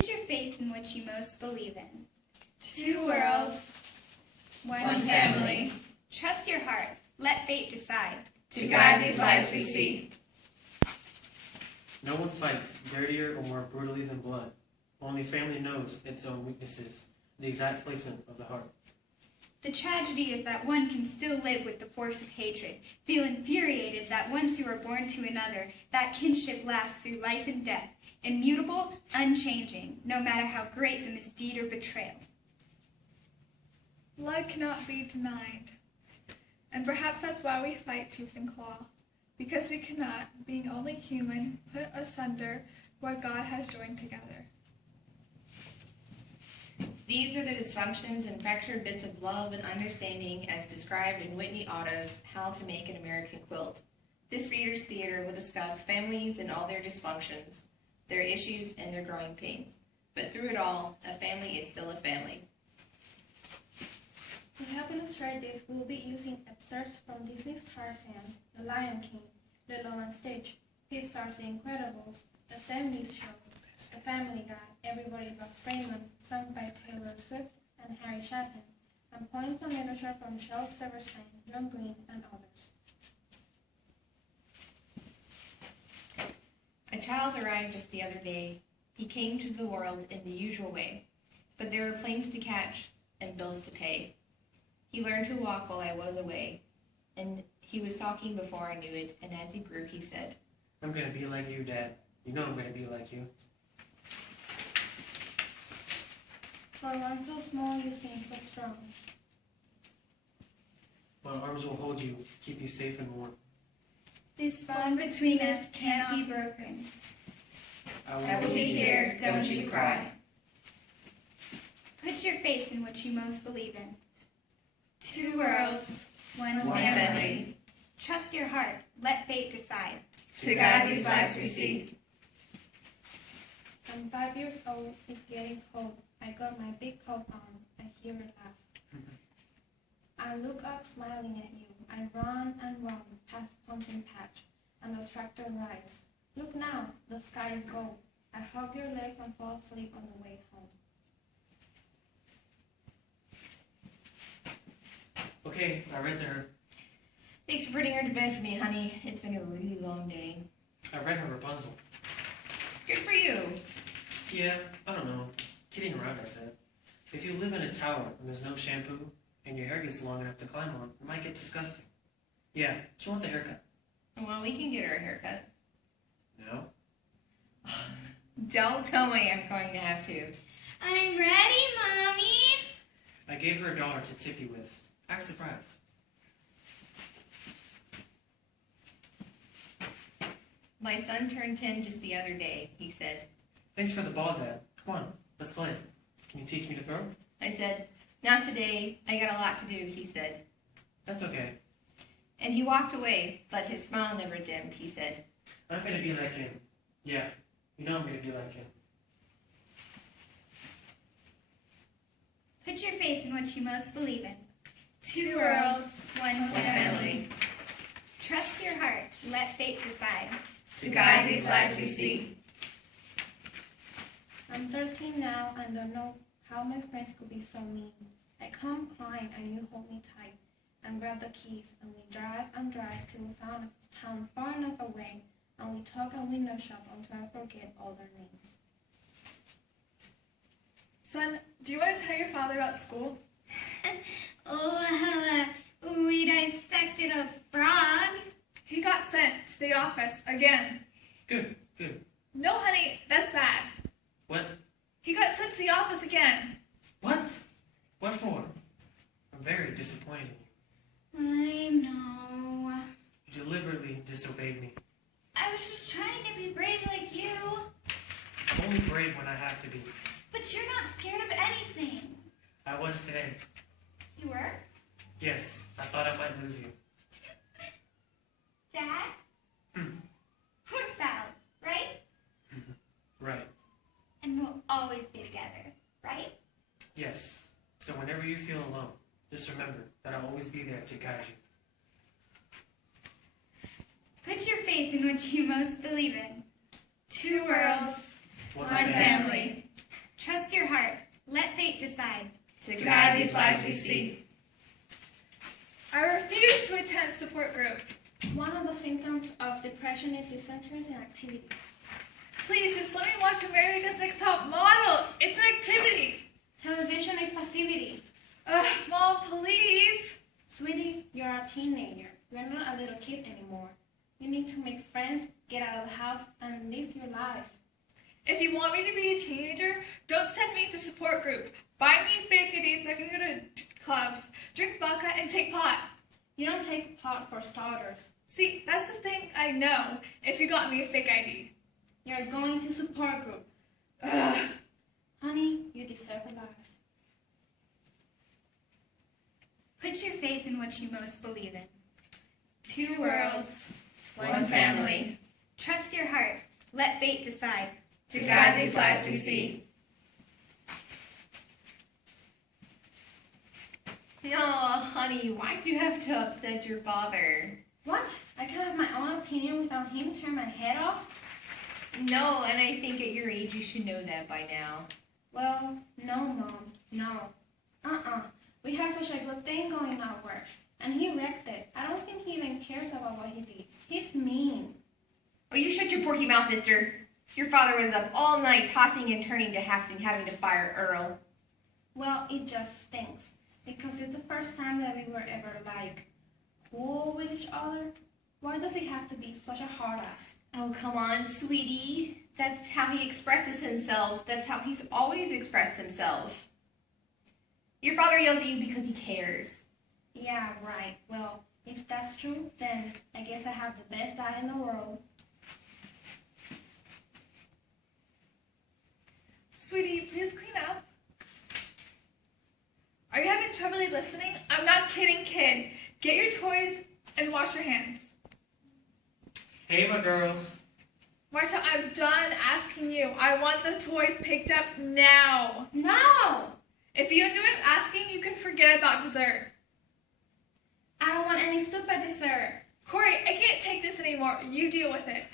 Put your faith in what you most believe in. Two worlds, One family. Trust your heart. Let fate decide. To guide these lives we see. No one fights dirtier or more brutally than blood. Only family knows its own weaknesses, the exact placement of the heart. The tragedy is that one can still live with the force of hatred, feel infuriated that once you are born to another, that kinship lasts through life and death, immutable, unchanging, no matter how great the misdeed or betrayal. Blood cannot be denied. And perhaps that's why we fight tooth and claw. Because we cannot, being only human, put asunder what God has joined together. These are the dysfunctions and fractured bits of love and understanding as described in Whitney Otto's How to Make an American Quilt. This reader's theater will discuss families and all their dysfunctions, their issues and their growing pains. But through it all, a family is still a family. To help illustrate this, we will be using excerpts from Disney's Tarzan, The Lion King, Lilo and Stitch, Pixar's The Incredibles, The 70s Show, The Family Guy, Everybody But Raymond, sung by Taylor Swift and Harry Chapin, and poems and literature from Shel Silverstein, John Green, and others. A child arrived just the other day. He came to the world in the usual way, but there were planes to catch and bills to pay. He learned to walk while I was away, and he was talking before I knew it, and as he grew, he said, I'm going to be like you, Dad. You know I'm going to be like you. For one so small, you seem so strong. My arms will hold you, keep you safe and warm. This bond between us can't be broken. I will be here, don't you cry. Put your faith in what you most believe in. Two worlds, One One family. family. Trust your heart. Let fate decide. to guide these lives we see. I'm 5 years old, it's getting cold. I got my big coat on, I hear it laugh. I look up smiling at you. I run and run past the pumpkin patch, and the tractor rides. Look now, the sky is gold. I hug your legs and fall asleep on the way home. Okay, I read to her. Thanks for putting her to bed for me, honey. It's been a really long day. I read her Rapunzel. Good for you. Yeah, I don't know. Kidding around, I said. If you live in a tower and there's no shampoo, and your hair gets long enough to climb on, it might get disgusting. Yeah, she wants a haircut. Well, we can get her a haircut. No? Don't tell me I'm going to have to. I'm ready, Mommy. I gave her $1 to tip you with. Act surprised. My son turned 10 just the other day, he said. Thanks for the ball, Dad. Come on, let's play. Can you teach me to throw? I said, not today. I got a lot to do, he said. That's okay. And he walked away, but his smile never dimmed, he said. I'm going to be like him. Yeah, you know I'm going to be like him. Put your faith in what you most believe in. Two worlds, One One family. family. Trust your heart. Let fate decide. to guide these lives we see. I'm 13 now and don't know how my friends could be so mean. I come crying and you hold me tight and grab the keys, and we drive and drive till we found a town far enough away, and we talk and window shop until I forget all their names. Son, do you want to tell your father about school? We dissected a frog. He got sent to the office again. Good, good. No, honey, that's bad. What? He got sent to the office again. What? What for? I'm very disappointed in you. I know. You deliberately disobeyed me. I was just trying to be brave like you. I'm only brave when I have to be. But you're not scared of anything. I was today. You were? Yes, I thought I might lose you. Dad? We're pals, right? Right. And we'll always be together, right? Yes. So whenever you feel alone, just remember that I'll always be there to guide you. Put your faith in what you most believe in. Two worlds, One one family. To guide these lives we see. I refuse to attend support group. One of the symptoms of depression is dysentery in activities. Please just let me watch America's Next Top Model. It's an activity. Television is passivity. Ugh, Mom, please. Sweetie, you're a teenager. You're not a little kid anymore. You need to make friends, get out of the house, and live your life. If you want me to be a teenager, don't send me to support group. Buy me fake IDs so I can go to clubs, drink vodka, and take pot. You don't take pot for starters. See, that's the thing I know if you got me a fake ID. You're going to support group. Ugh. Honey, you deserve a life. Put your faith in what you most believe in. Two worlds, One family. Trust your heart. Let fate decide. To guide these lives we see. No, honey, why do you have to upset your father? What? I can have my own opinion without him turning my head off? No, and I think at your age you should know that by now. Well, no, Mom. No. We had such a good thing going at work, and he wrecked it. I don't think he even cares about what he did. He's mean. Oh, you shut your porky mouth, mister. Your father was up all night tossing and turning to having to fire Earl. Well, it just stinks, because it's the first time that we were ever, cool with each other. Why does he have to be such a hard ass? Oh, come on, sweetie. That's how he expresses himself. That's how he's always expressed himself. Your father yells at you because he cares. Yeah, right. Well, if that's true, then I guess I have the best dad in the world. Sweetie, please clean up. Are you having trouble listening? I'm not kidding, kid. Get your toys and wash your hands. Hey, my girls. Marta, I'm done asking you. I want the toys picked up now. No! If you do what I'm asking, you can forget about dessert. I don't want any stupid dessert. Corey, I can't take this anymore. You deal with it.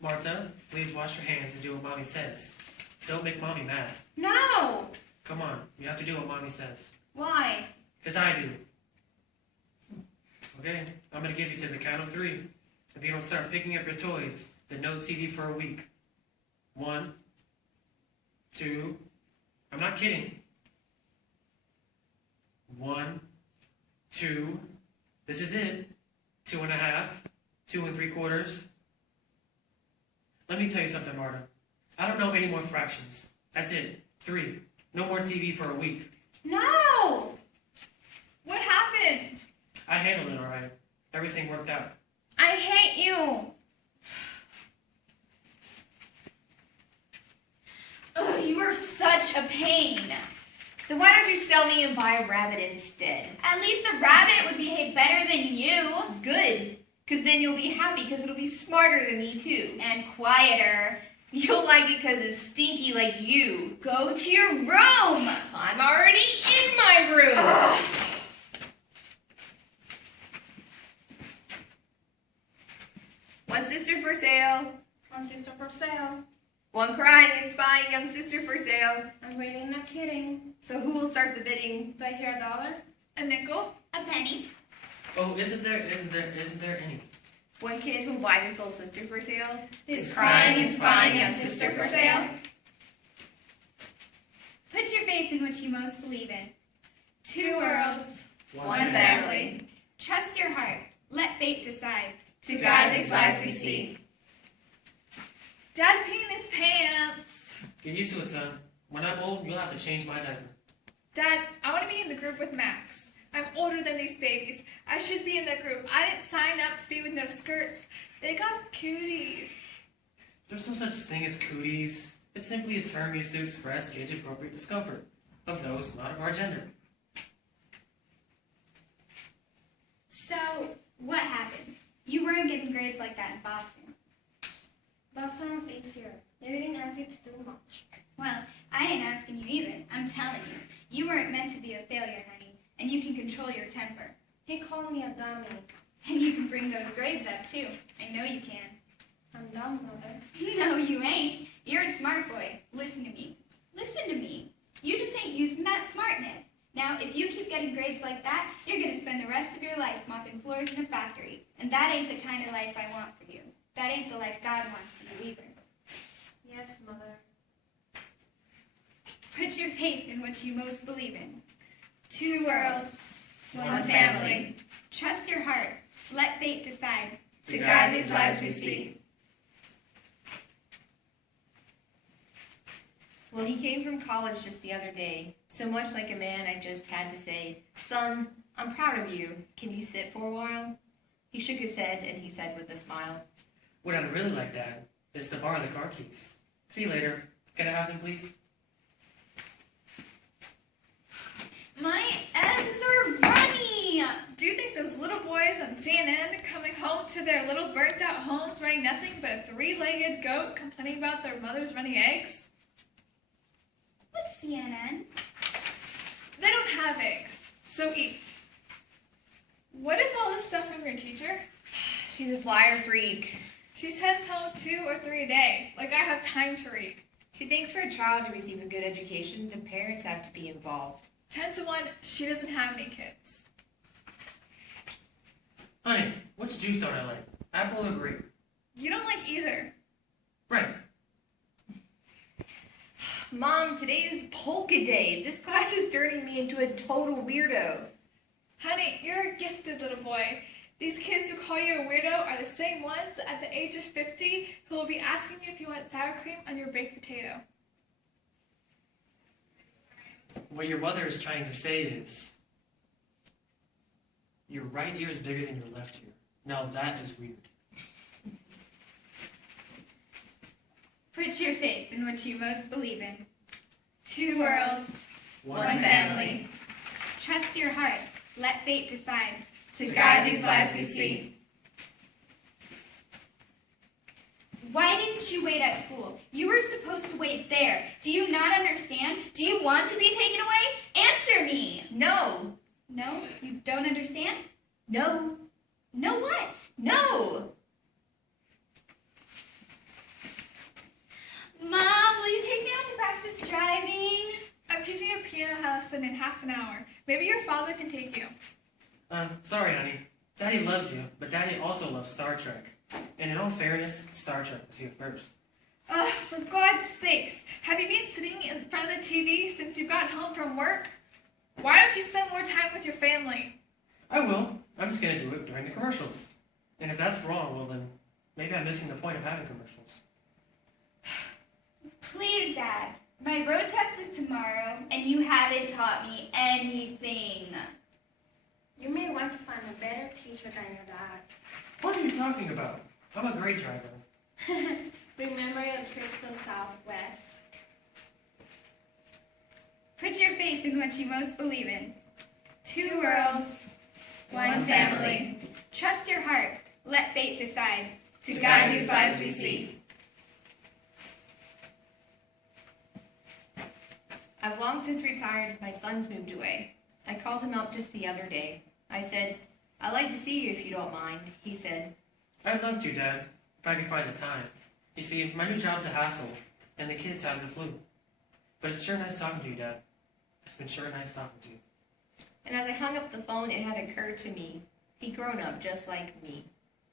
Marta, please wash your hands and do what Mommy says. Don't make Mommy mad. No! Come on, you have to do what Mommy says. Why? Because I do. Okay, I'm going to give you to the count of 3. If you don't start picking up your toys, then no TV for a week. 1, 2, I'm not kidding. 1, 2, this is it. 2.5, 2 3/4. Let me tell you something, Marta. I don't know any more fractions. That's it. 3. No more TV for a week. No! What happened? I handled it all right. Everything worked out. I hate you! Ugh, you are such a pain. Then why don't you sell me and buy a rabbit instead? At least the rabbit would behave better than you. Good, because then you'll be happy because it'll be smarter than me too. And quieter. You'll like it because it's stinky like you. Go to your room. I'm already in my room. One sister for sale. One sister for sale. One crying and spying young sister for sale. I'm really not kidding. So who will start the bidding? Do I hear $1? A nickel? A penny. Oh, isn't there any? One kid who'll buy this whole sister for sale. This Crying and spying young sister for sale. Put your faith in what you most believe in. Two worlds. One family. Trust your heart. Let fate decide. To guide these lives we see. Dad peed in his pants. Get used to it, son. When I'm old, you'll have to change my diaper. Dad, I want to be in the group with Max. I'm older than these babies. I should be in the group. I didn't sign up to be with no skirts. They got cooties. There's no such thing as cooties. It's simply a term used to express age-appropriate discomfort of those not of our gender. So, what happened? You weren't getting grades like that in Boston. Boston was easier. They didn't ask you to do much. Well, I ain't asking you either. I'm telling you. You weren't meant to be a failure, honey. And you can control your temper. He called me a dummy. And you can bring those grades up, too. I know you can. I'm dumb, Mother. No, you ain't. You're a smart boy. Listen to me. Listen to me. You just ain't used right, the life God wants for you either. Yes, Mother. Put your faith in what you most believe in. Two worlds, One family. Trust your heart. Let fate decide. To guide these lives we see. Well, he came from college just the other day. So much like a man, I just had to say, "Son, I'm proud of you. Can you sit for a while?" He shook his head and he said with a smile, What I'd really like, Dad, is to borrow the car keys. See you later. Can I have them, please? My eggs are runny! Do you think those little boys on CNN coming home to their little burnt out homes wearing nothing but a three-legged goat complaining about their mother's running eggs? What's CNN? They don't have eggs, so eat. What is all this stuff from your teacher? "She's a flyer freak. She sends home 2 or 3 a day, like I have time to read. She thinks for a child to receive a good education, the parents have to be involved." 10 to 1, she doesn't have any kids. Honey, which juice don't I like? Apple or grape? You don't like either. Right. "Mom, today is polka day. This class is turning me into a total weirdo." Honey, you're a gifted little boy. These kids who call you a weirdo are the same ones at the age of 50 who will be asking you if you want sour cream on your baked potato. What your mother is trying to say is, your right ear is bigger than your left ear. Now that is weird. Put your faith in what you most believe in. Two worlds, One family. Trust your heart. Let fate decide. To guide these lives we see. Why didn't you wait at school? You were supposed to wait there. Do you not understand? Do you want to be taken away? Answer me! No. No? You don't understand? No. No what? No. Mom, will you take me out to practice driving? I'm teaching a piano lesson in half an hour. Maybe your father can take you. Sorry, honey. Daddy loves you, but Daddy also loves Star Trek. And in all fairness, Star Trek was here first. Ugh, for God's sakes. Have you been sitting in front of the TV since you got home from work? Why don't you spend more time with your family? I will. I'm just going to do it during the commercials. And if that's wrong, well then, maybe I'm missing the point of having commercials. Please, Dad. My road test is tomorrow, and you haven't taught me anything. You may want to find a better teacher than your dad. What are you talking about? I'm a great driver. Remember your trip to Southwest? Put your faith in what you most believe in. Two worlds, One family. Trust your heart. Let fate decide. To guide these lives we see. I've long since retired. My son's moved away. I called him up just the other day. I said, "I'd like to see you if you don't mind." He said, I'd love to, Dad, if I could find the time. You see, my new job's a hassle, and the kids have the flu. But it's sure nice talking to you, Dad. It's been sure nice talking to you. and as I hung up the phone, it had occurred to me. He'd grown up just like me.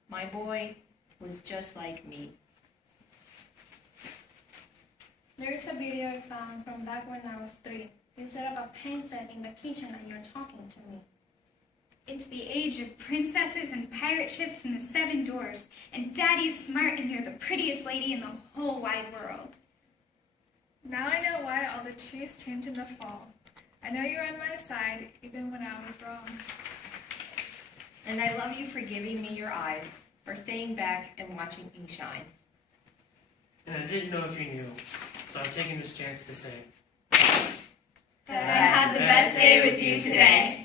My boy was just like me. There is a video I found from back when I was 3. You set up a paint set in the kitchen and you're talking to me. It's the age of princesses and pirate ships and the 7 doors. And Daddy's smart and you're the prettiest lady in the whole wide world. Now I know why all the trees change in the fall. I know you're on my side, even when I was wrong. And I love you for giving me your eyes, for staying back and watching me shine. And I didn't know if you knew, so I'm taking this chance to say, That I had the best day with you today.